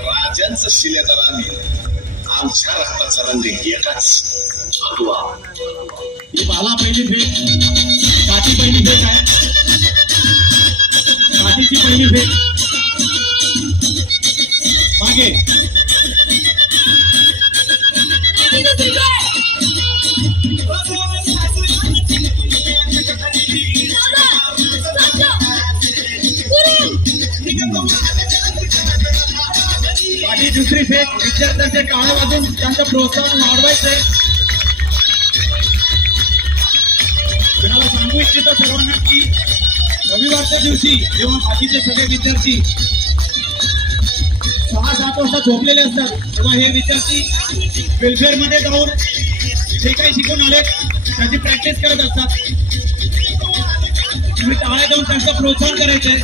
राजांचं शिलेदारांनी आमच्या रक्ताचा रंग एकाच बाला पहिली भेट, काठी पहिली भेट आहे. काठीची पहिली भेट मागे. काठी दुसरी फेक. विद्यार्थ्यांचे टाळ्या वाजून त्यांचं प्रोत्साहन वाढवायचंय. तुम्हाला सांगू इच्छितो सर्वांना की रविवारच्या दिवशी जेव्हा बाकीचे सगळे विद्यार्थी 6-7 वाजता झोपलेले असतात तेव्हा हे विद्यार्थी वेलफेअर मध्ये जाऊन जे काही शिकून आले त्याची प्रॅक्टिस करत असतात. तुम्ही टाळ्या देऊन त्यांचं प्रोत्साहन करायचंय.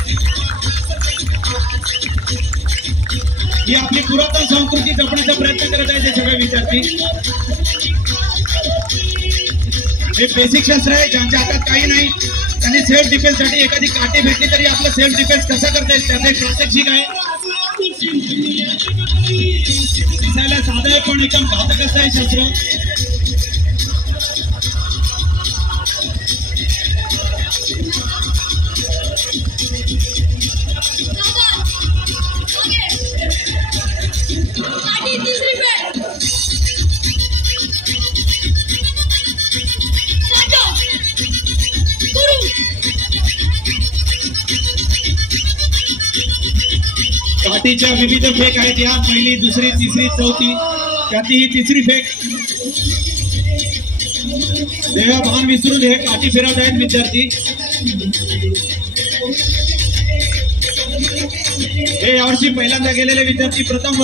ही आपली पुरातन संस्कृती जपण्याचा प्रयत्न करत आहे ते सगळे विद्यार्थी. हे बेसिक शस्त्र आहे. ज्यांच्या हातात काही नाही त्यांनी सेल्फ डिफेन्स साठी एखादी काठी भेटली तरी आपलं सेल्फ डिफेन्स कसं करता येईल त्याचं एक प्रात्यक्षिक आहे. दिसायला साधं आहे पण एकदम घातक असं आहे शस्त्र. काठीच्या विविध फेक आहेत. या पहिली, दुसरी, तिसरी, चौथी, त्यातली ही तिसरी फेक. देवा भान विसरून हे काठी फिरवत आहेत विद्यार्थी. हे यावर्षी पहिल्यांदा गेलेले विद्यार्थी प्रथम